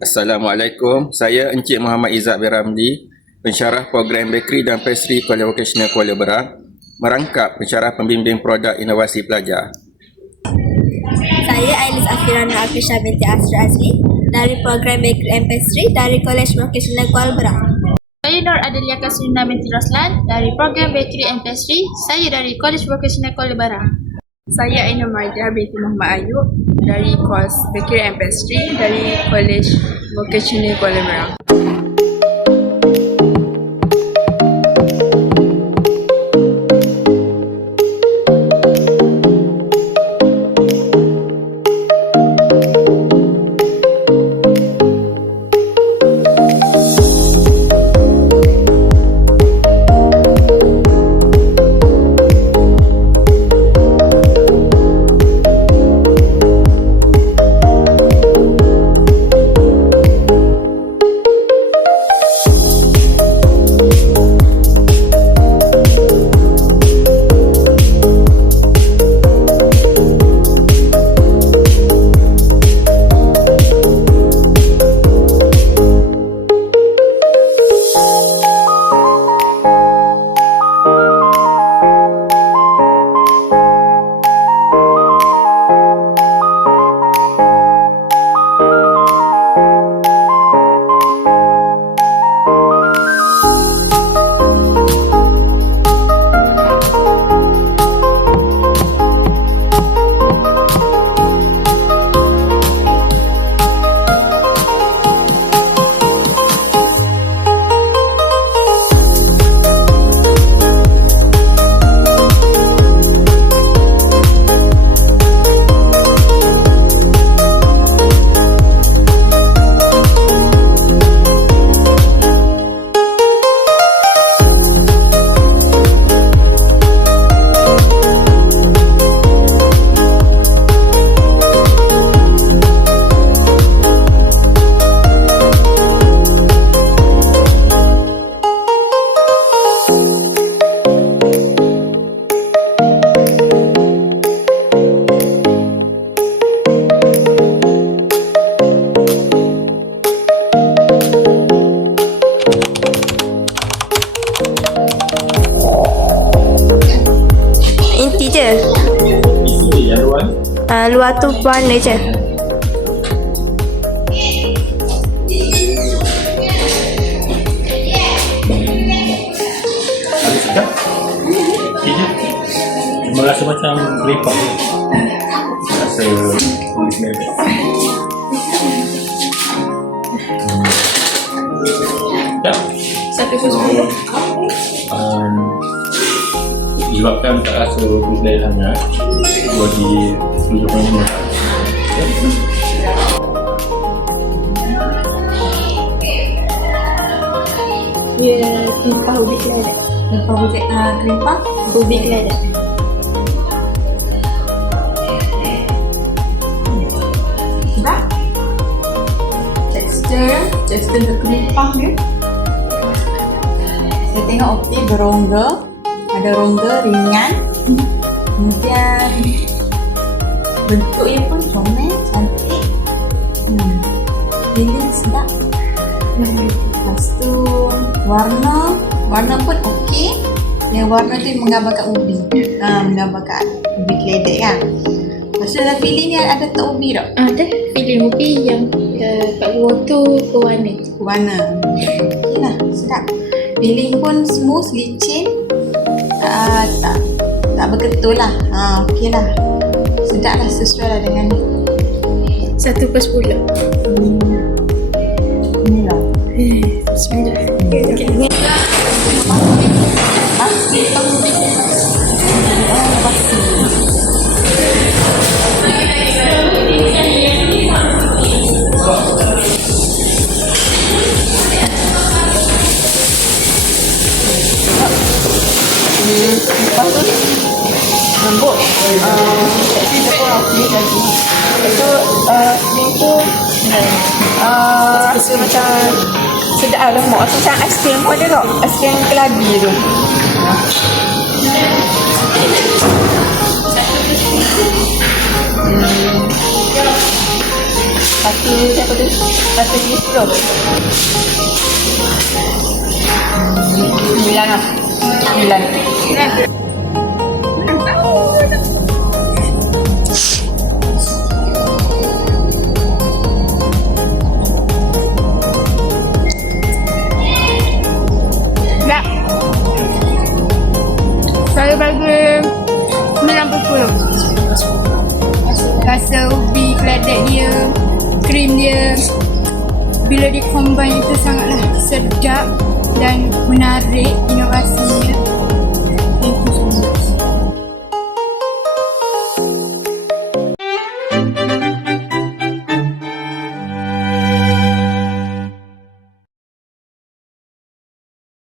Assalamualaikum, saya Encik Muhammad Izzat bin Ramli, pensyarah program Bakery dan Pastry Kuala Vocational Kuala Berang, merangkap pensyarah pembimbing produk inovasi pelajar. Saya Ailis Afirana Afisha binti Asra Azli dari program Bakery and Pastry dari College Vocational Kuala Berang. Saya Nur Adelia Kasrina binti Roslan dari program Bakery and Pastry, saya dari College Vocational Kuala Berang. Saya Ainul Maidah binti Muhammad Ayub dari course Bakery and Pastry dari College Vocational Kuala Berang. Inti je. Luar tu warna je. Sedap. Okey je. Cuma rasa macam lepak je. Rasa kulit merah. Sedap. 1/10. Sebabkan tak rasa kulit sangat, bagi 7.5. Dia krimpah ubi keledek. Krimpah ubi keledek. Sedap. Tekstur berkerimpah dia. Saya tengok okey, berongga. Ada rongga ringan. Kemudian bentuknya pun comel, cantik. Feeling sedap. Lepas tu warna pun okey. Yang warna tu menggambarkan ubi. Menggambarkan ubi keledek kan. Lepas tu dalam feeling ni ada tak ubi tak? Ada filem ubi yang kat luar tu berwarna. Warna. Okey lah, sedap. Feeling pun smooth, licin. Tak berketul lah. Okey lah. Sedap lah, sesuai lah dengan 1/10. ni lah. Bismillah. Lepas tu lembut. Tekstur dia pun okey lagi. Lepas tu dia tu rasa macam sedap lah, lemak. Macam aiskrim pun ada tak? Aiskrim keladi tu. Satu apa tu? Satu distro. 9 lah. 9. Tak. Saya bagi 90. Rasa ubi keledek dia, krim dia, bila di combine itu sangatlah sedap dan menarik inovasinya.